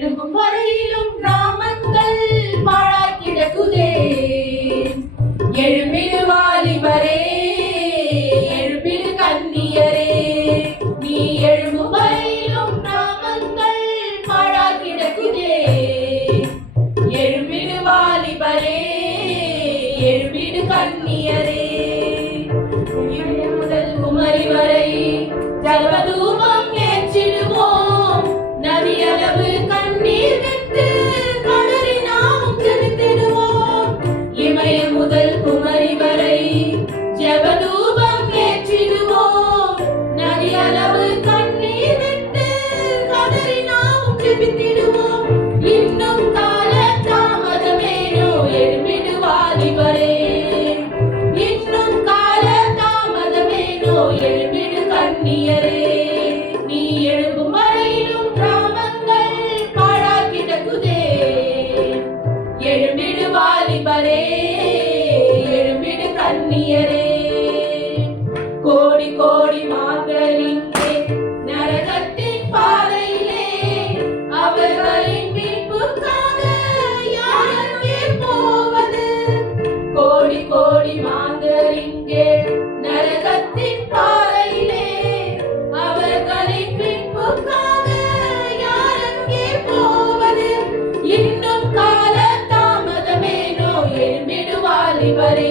இருக்கும் வரையிலும் கிராமங்கள் பாழாய் கிடக்குதே. எழும்பிடு வாலிபரே, எழும்பிடு கன்னியரே, நீ எழும்பும் வரையிலும் கிராமங்கள் பாழாய் கிடக்குதே. எழும்பிடு வாலிபரே, எழும்பிடு கன்னியரே. முதல் குமரி வரை ஜலதூபம் ஏற்றிடுவோம். நதியளவு கண்ணீர் விட்டு கதறி நாமும் ஜெபித்திடுவோம். இமய முதல் குமரி வரை ஜெபதூபம் ஏற்றிடுவோம். நதியளவு கண்ணீர் விட்டு கதறி நாமும் ஜெபித்திடுவோம். இன்னும் கால தாமதமேனோ, எழும்பிடு வாலிபரே. இன்னும் கால தாமதமேனோ, எழும்பிடு கன்னியரே. நீ எழும்பும் வரையிலும் கிராமங்கள் பாழாய் கிடக்குதே. எழும்பிடு வாலிபரே, எழும்பிடு கன்னியரே. கோடி கோடி மாந்தர் இங்கே நரகத்தின் பாதையிலே, அவர்களின் மீட்புக்காக யாரங்கே போவது? கோடி கோடி மாந்தர் இங்கே நரகத்தின் பாதையிலே, அவர்களின் மீட்புக்காக யாரங்கே போவது? இன்னும் கால தாமதமேனோ, எழும்பிடு வாலிபரே.